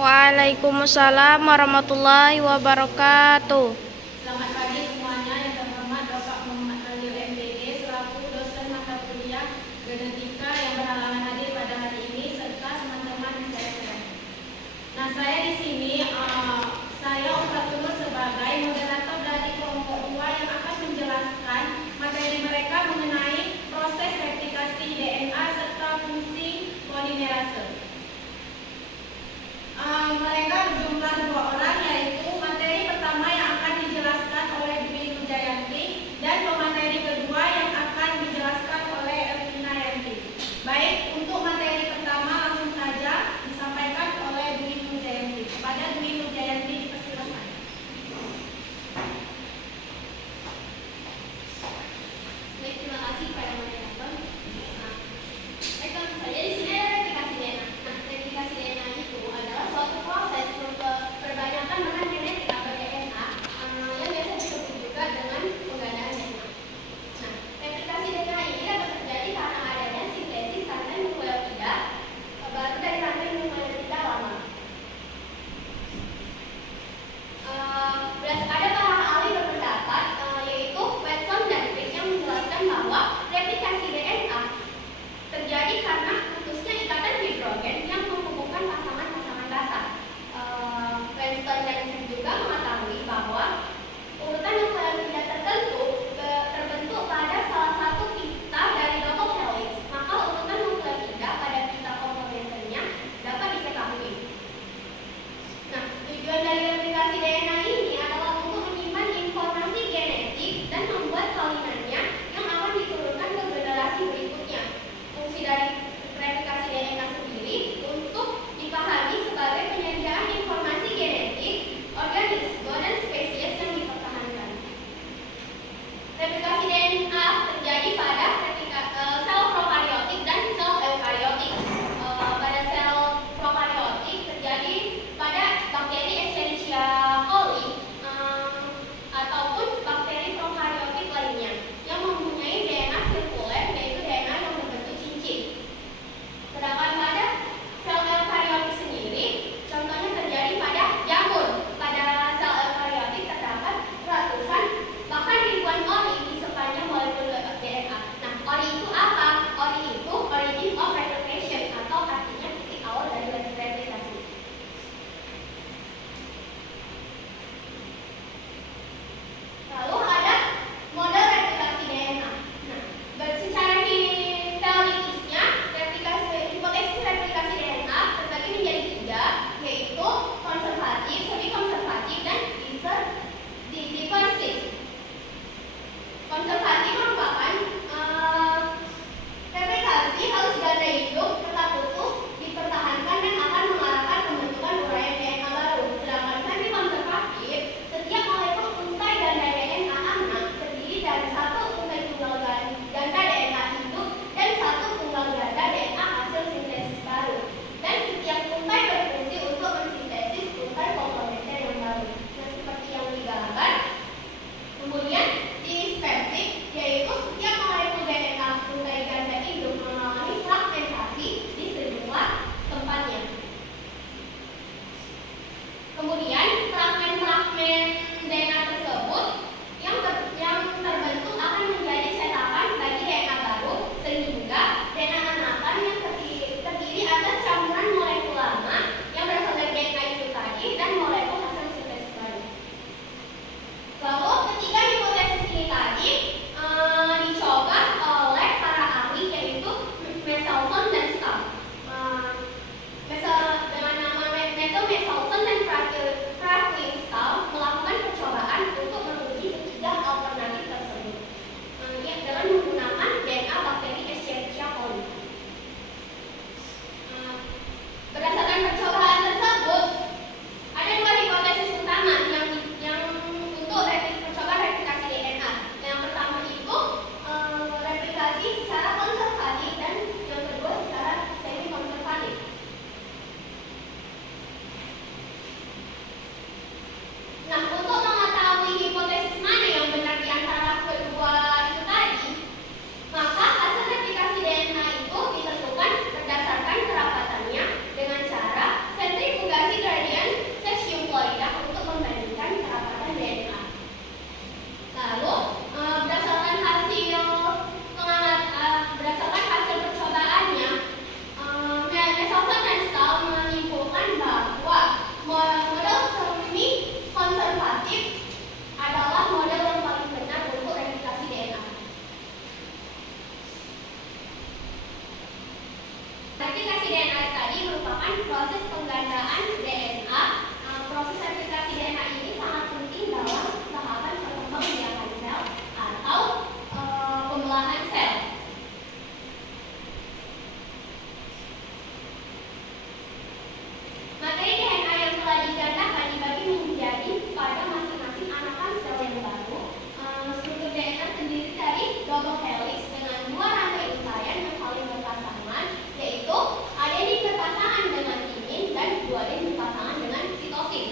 Waalaikumsalam warahmatullahi wabarakatuh. Selamat pagi semuanya. Yang terhormat Bapak Muhammad Khalil MPD selaku dosen mata kuliah genetika yang berhalangan hadir pada hari ini serta teman-teman yang saya sayangi. Nah, saya di sini saya Ufratulur sebagai moderator dari kelompok 2 yang akan menjelaskan materi mereka mengenai proses replikasi DNA serta fungsi polimerase. Mereka berjumlah 2 orang, yaitu materi pertama yang akan dijelaskan oleh Dwi Nujayanti dan pemateri kedua yang akan dijelaskan oleh Elvina Yanti. Baik, untuk materi pertama langsung saja disampaikan oleh Dwi Nujayanti. Kepada Dwi Nujayanti dipersilakan. Baik, terima kasih pada moderator. Rekan saya di sini ada replikasi DNA. Nah, replikasi DNA itu adalah suatu proses perbanyakan merupakan proses penggandaan DNA. Proses replikasi DNA ini sangat penting dalam tahapan perkembangbiakan sel atau pembelahan sel. Materi DNA yang telah digandakan dibagi menjadi pada masing-masing anakan sel yang baru. Struktur DNA terdiri dari double helix dengan 2 rantai untayan yang saling berpasangan, yaitu adenin berpasangan dengan timin dan guanin berpasangan dengan sitosin.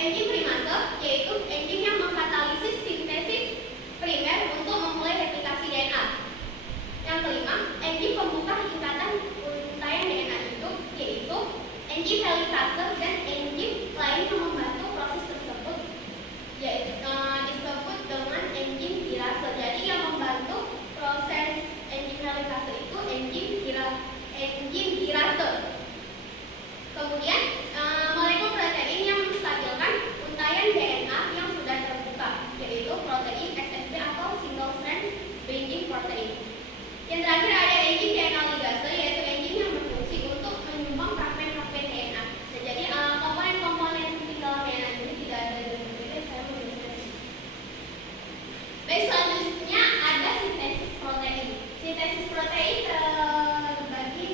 enzim primase yaitu enzim yang mengkatalisis sintesis primer untuk memulai replikasi DNA. Yang kelima, enzim pembuka ikatan untaian DNA hidup yaitu enzim helikase dan enzim lain yang membantu proses tersebut yaitu disebut dengan enzim kirase. Jadi yang membantu proses enzim helikase itu enzim kirase. Kemudian molekul protein yang menstabilkan untaian DNA yang sudah terbuka yaitu protein SSB atau single strand binding protein. Yang terakhir ada enzim DNA ligase yaitu enzim yang berfungsi untuk menyumbang fragmen-fragmen DNA. Nah, jadi komponen-komponen penting dalam DNA ini tidak ada yang berbeda. Saya menuliskan. Baik, selanjutnya ada sintesis protein. Sintesis protein terbagi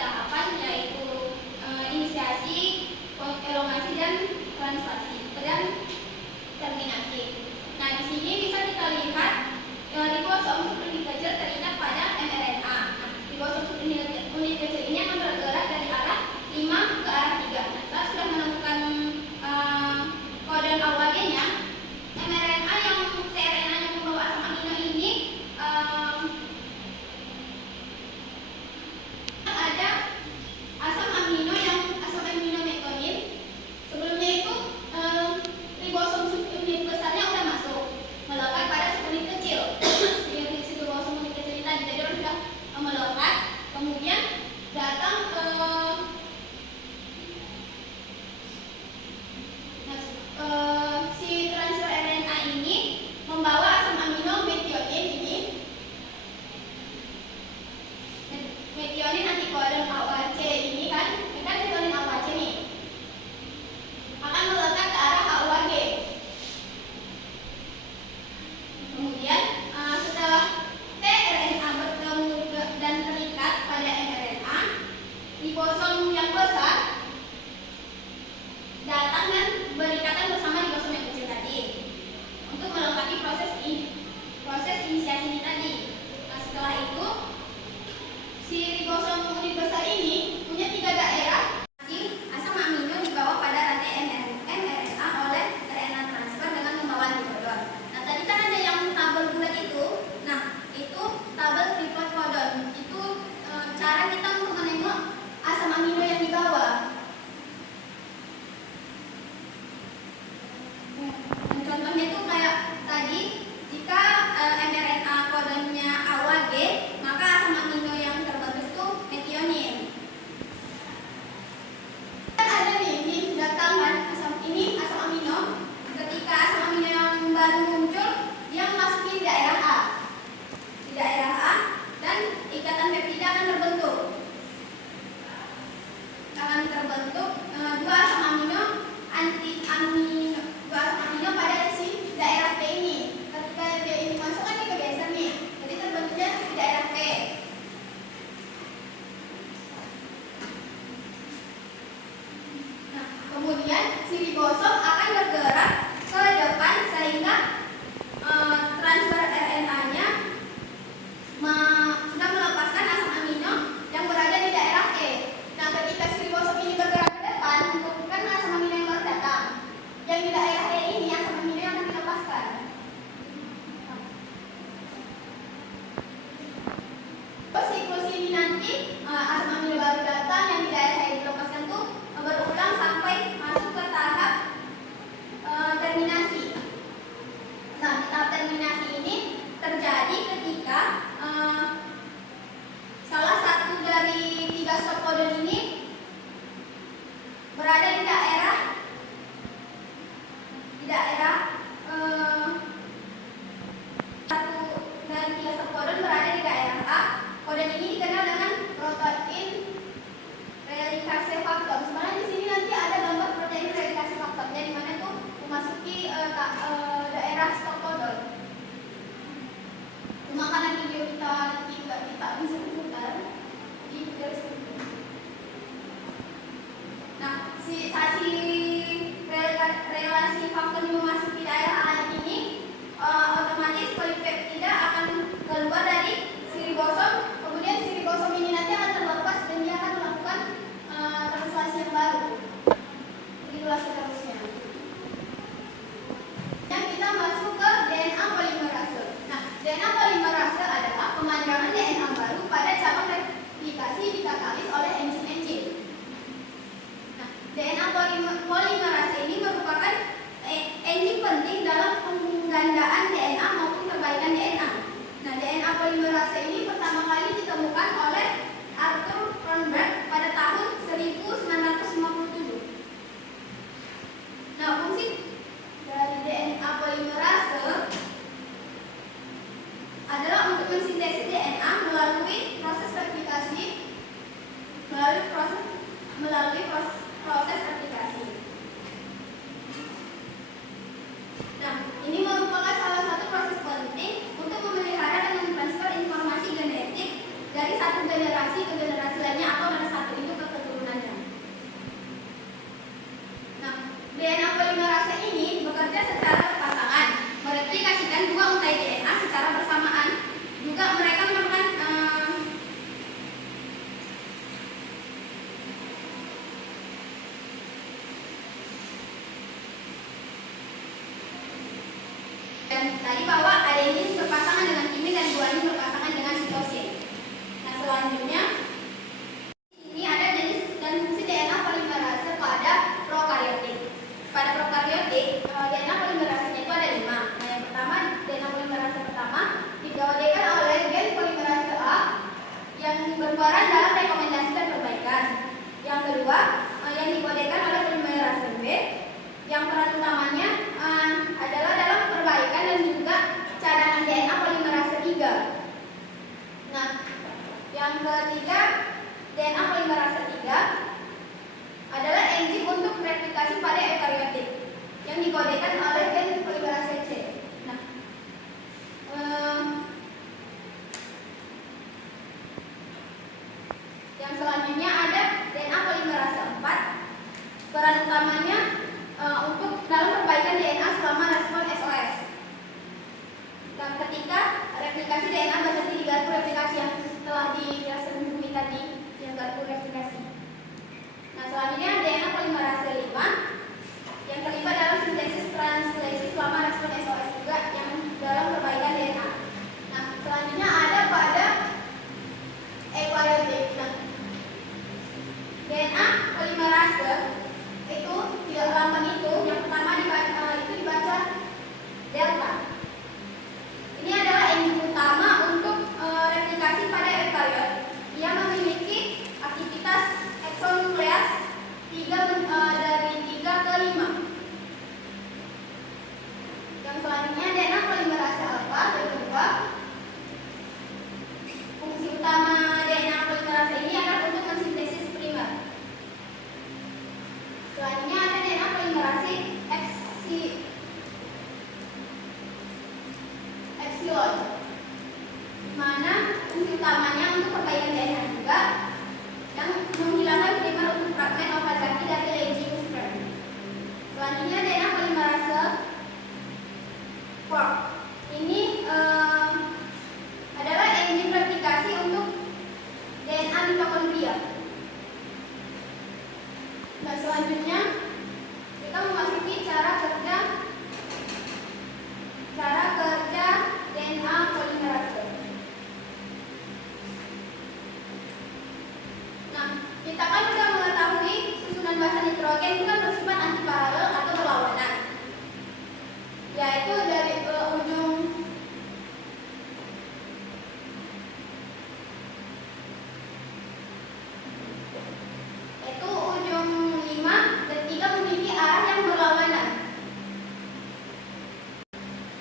tahapan, yaitu inisiasi, elongasi, dan translasi dan terminasi. Nah, di sini bisa kita lihat ribosom unit kecil terikat pada mRNA. Nah, ribosom unit kecil ini akan bergerak dari arah 5 ke arah 3. Nah, kita sudah menemukan kode awalnya. mRNA yang tRNA yang membawa asam amino ini ada asam amino metonin. Sebelumnya itu ribosom subunit besarnya udah masuk, melekat pada subunit kecil. Si ribosom unit kecil ini tadi, jadi orang sudah melekat, kemudian datang si transfer RNA ini membawa asam amino metionin ini. Metionin antikodon AUAC ini kan metionin AUAC nih akan melekat ke arah AUAG. Kemudian setelah tRNA bertemu dan terikat pada mRNA, ribosom yang besar datang dan berikatan bersama ribosom yang kecil tadi untuk melengkapi proses inisiasi ini tadi. Nah, setelah itu si ribosom unit besar ini punya 3 daerah. Asam amino dibawa pada rantai mRNA oleh RNA transfer dengan membawa antikodon. Nah, tadi kan ada yang tabel bulat itu. Nah, itu tabel triplet codon. Itu cara kita untuk menengok asam amino yang dibawa. Contohnya itu kayak tadi, jika mRNA kodonnya AUAG, maka asam amino yang terbentuk itu metionin. Kan ada nih datang kan asam amino. Ketika asam amino yang baru muncul, dia memasuki daerah A. Di daerah A, dan ikatan peptida akan terbentuk. Dua asam amino pada si daerah P ini. Ketika P ini masuk kan dia kegeser nih, jadi terbentuknya di daerah P. Nah, kemudian si ribosom akan bergerak ke depan sehingga transfer RNA-nya sudah melepaskan asam amino yang berada di daerah E. Nah, ketika si ribosom ini bergerak ke depan, menumbuhkan asam amino yang baru datang. Yang di daerah E ini asam amino yang akan dilepaskan. Siklus ini nanti asam amino baru datang yang di daerah E dilepaskan tuh berulang sampai masuk ke tahap terminasi. Nah, tahap terminasi ini terjadi ketika salah satu dari 3 stop codon ini berada di daerah satu dari 3 stop codon berada di daerah A. Kodon ini dikenal dengan protein relikase faktor. Sebenarnya di sini nanti ada gambar protein relikase faktornya di mana tuh memasuki daerah stop codon. Cuma karena video kita tidak bisa putar di garis itu. Nah, relasi faktor yang memasuki daerah A ini otomatis polipeptida akan keluar dari si ribosom. Kemudian si ribosom ini nanti akan terlepas dan dia akan melakukan translasi yang baru. Begitulah seterusnya. Yang kita masuk ke DNA polimerase. Nah, DNA polimerase adalah pemanjangan DNA baru pada cabang replikasi dikatalis oleh enzim-enzim. Nah, DNA polimerase ini merupakan enzim penting dalam penggandaan DNA maupun perbaikan DNA. Nah, DNA polimerase ini pertama kali ditemukan oleh Arthur Cronberg pada tahun 1957. Nah, fungsi dari DNA polimerase adalah untuk mensintesis DNA melalui proses replikasi, proses replikasi. Nah, ini merupakan salah satu proses penting untuk memelihara dan mentransfer informasi genetik dari satu generasi ke generasi lainnya atau Yang ketiga, DNA polimerase 3 adalah enzim untuk replikasi pada eukariotik yang dikodekan oleh gen polimerase C. Nah, yang selanjutnya ada DNA polimerase 4. Peran utamanya untuk dalam perbaikan DNA selama respon SOS. Dan ketika replikasi DNA berhenti di garpu replikasi yang telah dijelaskan Bu tadi, yang garpu replikasi. Nah, selanjutnya DNA polimerase 5 yang terlibat dalam sintesis translasi selama respon SOS juga yang dalam perbaikan DNA. Nah, selanjutnya ada pada eukariotik. Nah, DNA polimerase itu tidak lambang itu yang pertama dibaca delta. Ini adalah enzim utama untuk replikasi pada eukariot. Ia memiliki aktivitas eksonukleas 3 dari 3 ke 5. Yang selanjutnya DNA polimerase alfa yang kedua. Fungsi utama DNA polimerase ini adalah untuk mensintesis primer. Selanjutnya ada DNA polimerase epsilon, di mana fungsi utamanya untuk perbaikan DNA juga yang menghilangkan primer untuk fragmen Okazaki dari leading strand. Selanjutnya DNA polimerase 4. Ini adalah enzim replikasi untuk DNA mitokondria. Nah, selanjutnya kita memasuki cara kerja DNA polimerase. Nah, kita kan sudah mengetahui susunan basa nitrogen itu kan bersifat antiparalel atau berlawanan, yaitu dari ujung itu ujung 5 dan 3 memiliki arah yang berlawanan.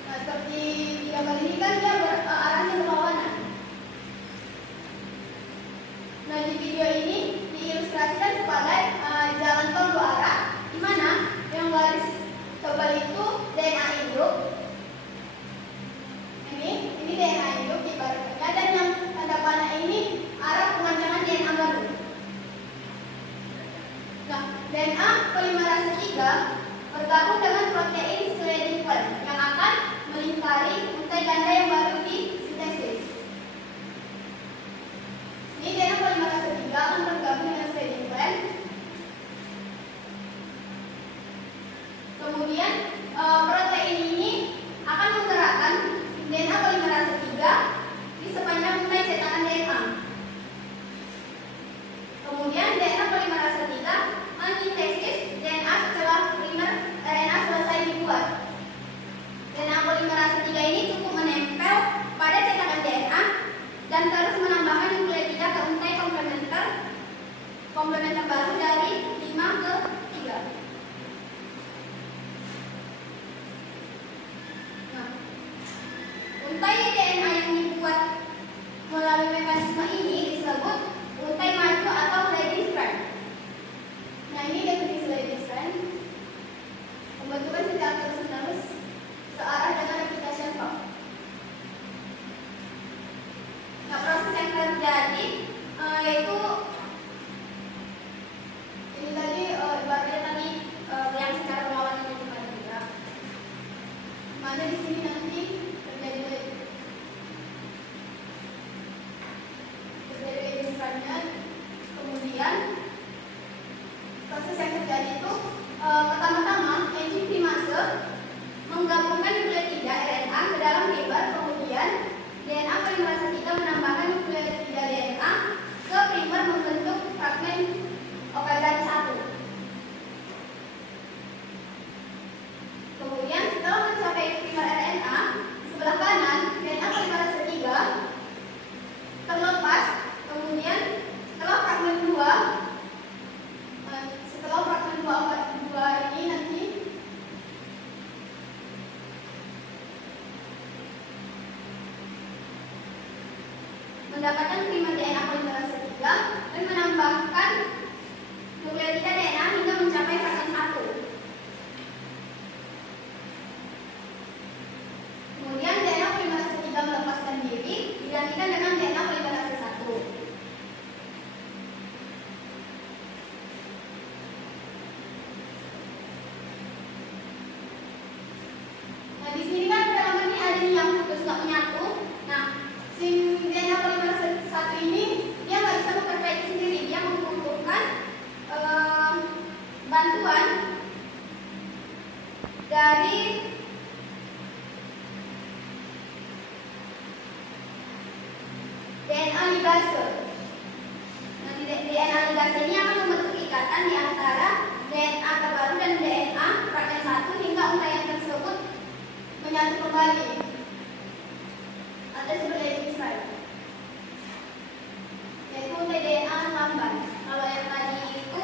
Nah, seperti 3 kali ini kan dia arahnya berlawanan. Nah, di video ini diilustrasikan sebagai jalan tol 2 arah, di mana yang garis tebal itu DNA induk. Ini DNA induk ibaratnya, dan yang tanda panah ini arah pemanjangan DNA baru. Nah, DNA polimerase 3 bergabung dengan protein sliding plan yang akan melingkari untai ganda yang baru disintesis. Ini DNA polimerase 3 akan bergabung dengan sliding plan. Kemudian protein ini akan menggerakkan DNA polimerase 3 di sepanjang untai cetakan DNA. Kemudian DNA polimerase 3 mensintesis DNA setelah primer RNA selesai dibuat. DNA polimerase 3 ini cukup menempel pada cetakan DNA dan terus menambahkan nukleotida ke untai komplementer baru dari 5 ke 3. Nah, untai DNA yang dibuat melalui mekanisme ini disebut untai maju atau leading strand. Nah, ini definisi leading strand. Pembentukan secara terus-menerus searah dengan replication form. Nah, proses yang terjadi yaitu ini tadi ibaratnya tadi yang secara berlawanan itu kan juga. Mana di sini nanti terjadi leading strandnya. Kemudian proses yang terjadi itu pertama-tama enzim primase menggabungkan nukleotida RNA ke dalam primer, kemudian DNA polimerase 3 menambahkan nukleotida DNA ke primer membentuk fragmen Okazaki 1. Kemudian setelah mencapai primer RNA, di sebelah kanan DNA polimerase 3 terlepas, kemudian setelah fragmen 2 ini nanti mendapatkan primer DNA polimerase menambahkan nukleotida DNA hingga mencapai fragmen 1. Kemudian DNA polimerase 3 melepaskan diri digantikan dengan DNA polimerase 1. Nah, di sini kan dalam ini ada nih yang putus nggak menyatu. Nah, si DNA polimerase 1 ini dia nggak bisa memperbaiki sendiri, dia membutuhkan bantuan dari DNA ligase. Nah, DNA ligase ini akan membentuk ikatan di antara DNA terbaru dan DNA fragmen 1 hingga untaian tersebut menyatu kembali atau seperti ini saya, yaitu untai DNA lambat. Kalau yang tadi itu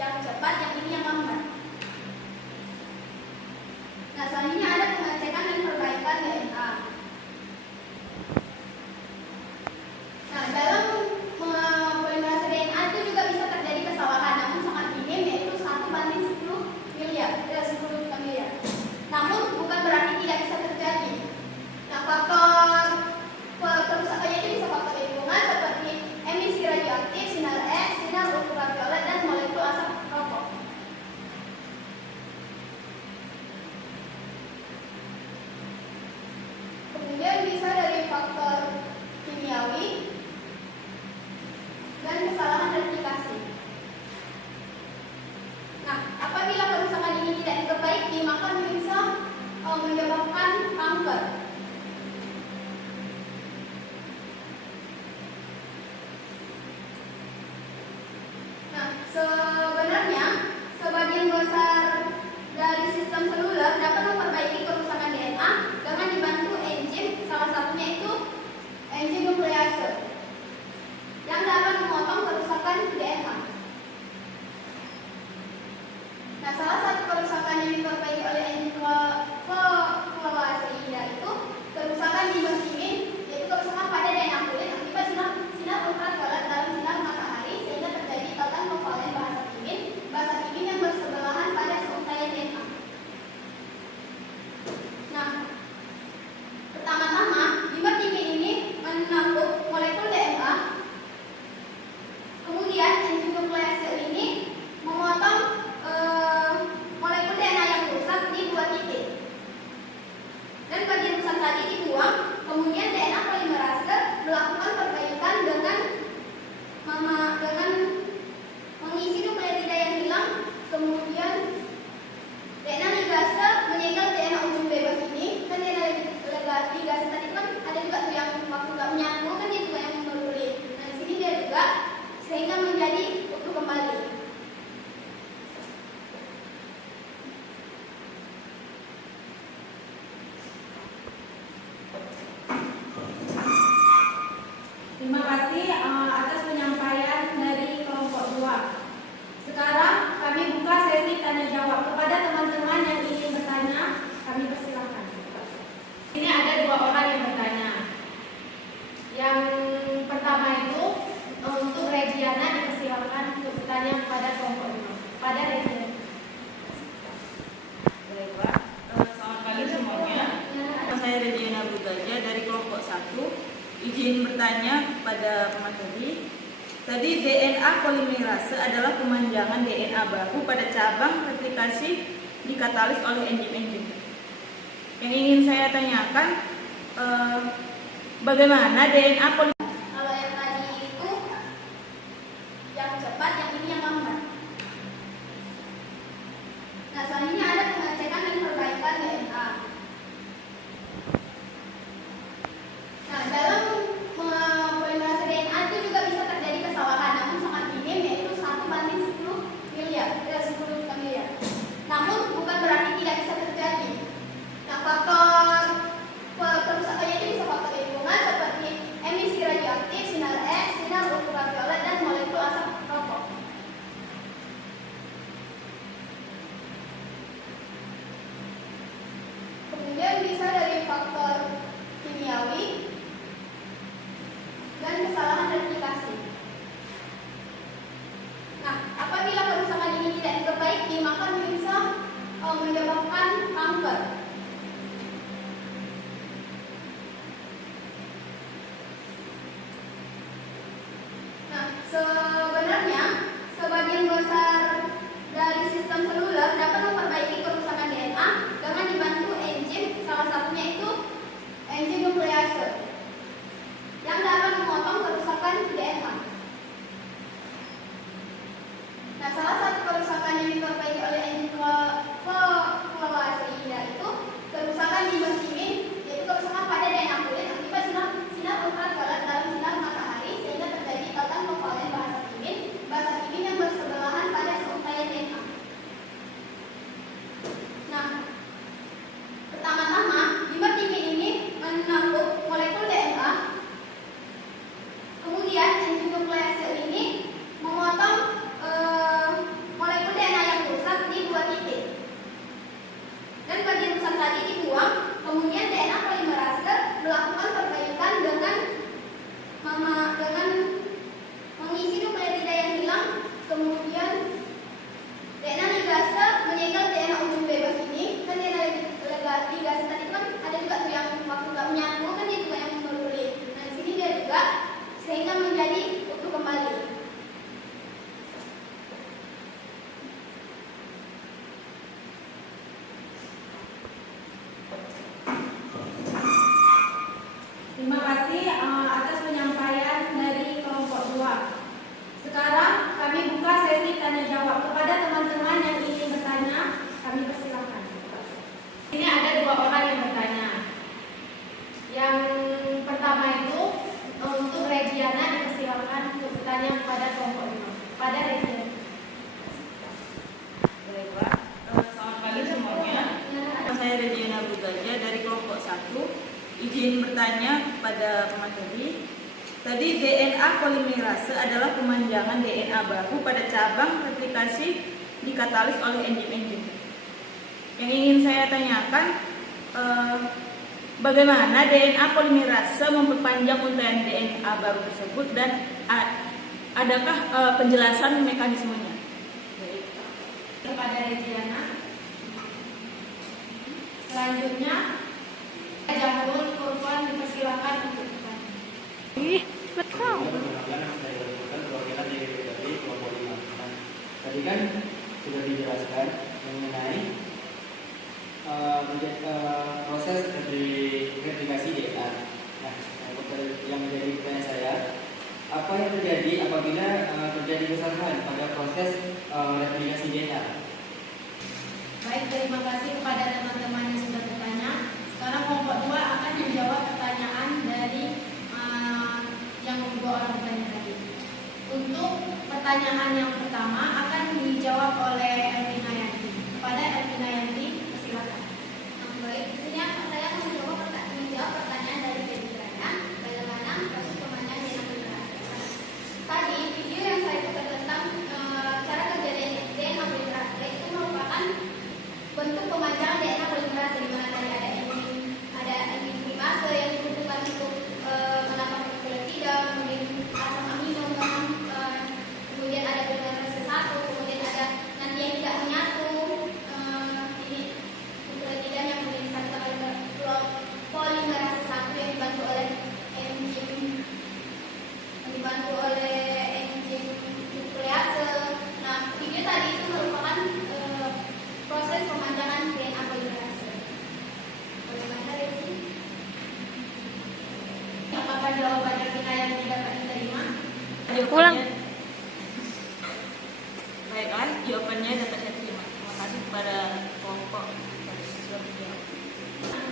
yang cepat, yang ini yang lambat. Nah, selanjutnya ada pengecekan dan perbaikan DNA. Nah, dalam polimerase DNA itu juga bisa terjadi kesalahan, namun sangat minim, yaitu 1/10 miliar, 10 juta miliar. Namun bukan berarti tidak bisa terjadi. Nah, faktor kerusakannya itu bisa faktor lingkungan seperti emisi radioaktif, sinar X, sinar ultraviolet, dan molekul asap rokok. Kemudian bisa dari faktor kimiawi dan kesalahan replikasi. Nah, apabila kerusakan ini tidak diperbaiki, maka bisa menyebabkan kanker. Nah, sebenarnya sebagian besar dari sistem seluler dapat memperbaiki kerusakan DNA dengan dibantu enzim, salah satunya itu enzim nuklease yang dapat memotong kerusakan DNA. Nah, salah satu kerusakan yang diperbaiki oleh enzim nuklease yaitu kerusakan di bersimin, yaitu kerusakan pada DNA kulit akibat sinar ultraviolet dalam sinar matahari sehingga terjadi gagal kovalen bahasa kimin yang bersebelahan pada seuntaian DNA. Nah, pertama-tama bimer timin ini menampung molekul DNA. Kemudian enzim nuklease ini memotong molekul DNA yang rusak di 2 titik. Dan bagian rusak tadi dibuang, kemudian DNA polimerase melakukan perbaikan dengan mengisi nukleotida yang hilang, kemudian DNA ligase menyegel DNA ujung bebas ini. Kan DNA ligase tadi kan ada juga tuh yang waktu nggak menyatu, kan dia juga yang melulit. Nah, di sini dia juga sehingga menjadi utuh kembali. Terima kasih atas penyampaian dari kelompok 2. Sekarang kami buka sesi tanya jawab. Kepada teman-teman yang ingin bertanya, kami persilahkan. Ini ada 2 orang yang bertanya. Yang pertama itu untuk Regiana, dipersilakan untuk bertanya kepada kelompok 2. Pada Regiana. Baik, Pak. Selamat pagi semuanya. Saya Regiana Bugaja dari kelompok 1. Izin bertanya kepada pemateri. Tadi DNA polimerase adalah pemanjangan DNA baru pada cabang replikasi dikatalis oleh enzim-enzim. Yang ingin saya tanyakan, bagaimana DNA polimerase? Kalau yang tadi itu yang cepat, yang ini yang lambat. Nah, selanjutnya ada pengecekan dan perbaikan DNA. Nah, dalam polimerase DNA itu juga bisa terjadi kesalahan, namun sangat minim, yaitu 1/10 miliar, 10 juta miliar. Namun bukan berarti tidak bisa terjadi. Nah, faktor kerusakannya itu bisa faktor lingkungan seperti emisi sebagian besar dari sistem seluler dapat memperbaiki kerusakan DNA dengan dibantu enzim, salah satunya itu enzim nuklease yang dapat memotong kerusakan DNA. Nah, salah satu kerusakan yang diperbaiki oleh enzim nuklease itu kerusakan di bersimin, yaitu kerusakan pada DNA kulit akibat sinar ultraviolet dalam sinar matahari sehingga terjadi ikatan kovalen basa kimin yang bersebelahan pada seuntaian DNA. Nah, pertama-tama limbah timin ini menampung molekul DNA. Kemudian enzim nuklease ini memotong molekul DNA yang rusak di 2 titik. Dan bagian rusak tadi dibuang, kemudian DNA polimerase melakukan perbaikan dengan mengisi nukleotida yang hilang, kemudian DNA ligase menyegel DNA ujung bebas ini. Kan DNA ligase tadi kan ada juga tuh yang waktu nggak menyatu kan dia juga yang berkulit. Nah di sini dia juga sehingga menjadi utuh kembali. Terima kasih atas penyampaian dari kelompok 2. Sekarang kami buka sesi tanya jawab kepada teman-teman yang ingin bertanya. Kami persilakan. Ini ada 2 orang yang bertanya. Yang pertama itu untuk Regiana, dipersilakan untuk bertanya kepada kelompok 5. Pada Regiana. Baiklah, selamat pagi semuanya. Saya Regiana Bugaja dari kelompok 1. Izin bertanya kepada pemateri. Tadi DNA polimerase adalah pemanjangan DNA baru pada cabang replikasi dikatalis oleh enzim-enzim. Yang ingin saya tanyakan, bagaimana DNA polimerase memperpanjang untaian DNA baru tersebut dan adakah penjelasan mekanismenya? Kepada Regiana. Selanjutnya Jahrul Furqan, dipersilakan untuk bertanya. Ih, cepet kau. Tadi kan sudah dijelaskan mengenai proses replikasi DNA. Nah, yang menjadi pertanyaan saya, apa yang terjadi apabila terjadi kesalahan pada proses replikasi DNA? Baik, terima kasih kepada teman-teman yang sudah bertanya. Sekarang kelompok 2 akan menjawab pertanyaan dari yang 2 orang bertanya tadi. Untuk pertanyaan yang pertama akan dijawab oleh Elvina Yanti. Kepada Elvina Yanti, silakan. Baik, di sini saya akan menjawab pertanyaan dari Febrirana, bagaimana proses pemanjangan DNA polimerase. Tadi video yang saya putar tentang cara kerja DNA polimerase itu merupakan bentuk pemanjangan DNA polimerase, di mana tadi ada enzim primase yang dibutuhkan untuk menambah nukleotida, kemudian asam amino, kemudian ada polimerase 1, kemudian ada nanti yang tidak menyatu, ini nukleotidanya kemudian disatukan oleh polimerase 1 yang dibantu oleh enzim nuklease. Nah, video tadi itu merupakan proses pemanjangan DNA polimerase. Bagaimana Rezi? Apakah jawaban Elvina yang dapat diterima? Ulang. Baiklah, jawabannya dapat saya terima. Terima kasih kepada kelompok yang sudah menjawab.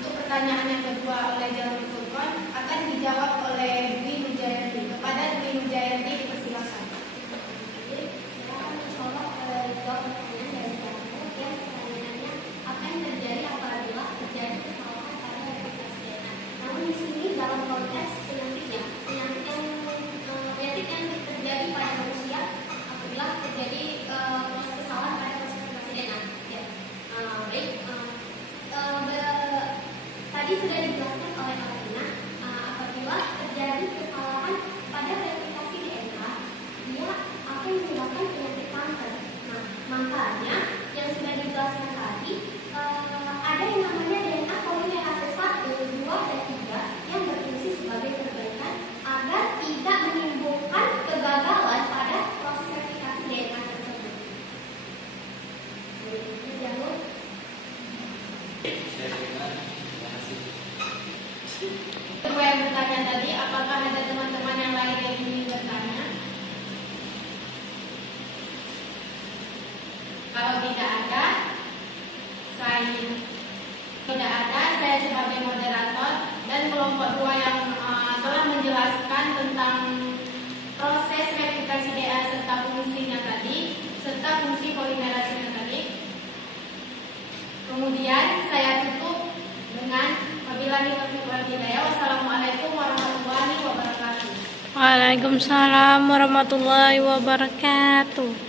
Untuk pertanyaan yang kedua oleh Jahrul Furqan akan dijawab oleh Dwi Nujayanti. Kepada Dwi Nujayanti, dipersilakan. Jadi, saya akan mencoba jawab pertanyaan dari kamu yang pertanyaannya apa yang terjadi apabila terjadi kesalahan pada replikasi DNA. Namun di sini dalam konteks penyakit yang terjadi pada lain yang ingin bertanya? Kalau tidak ada, saya sebagai moderator dan kelompok 2 yang telah menjelaskan tentang proses replikasi DNA serta fungsinya tadi, serta fungsi polimerasenya tadi. Kemudian saya tutup dengan wabillahi taufiq wal hidayah. Wassalamualaikum warahmatullahi wabarakatuh. Waalaikumsalam warahmatullahi wabarakatuh.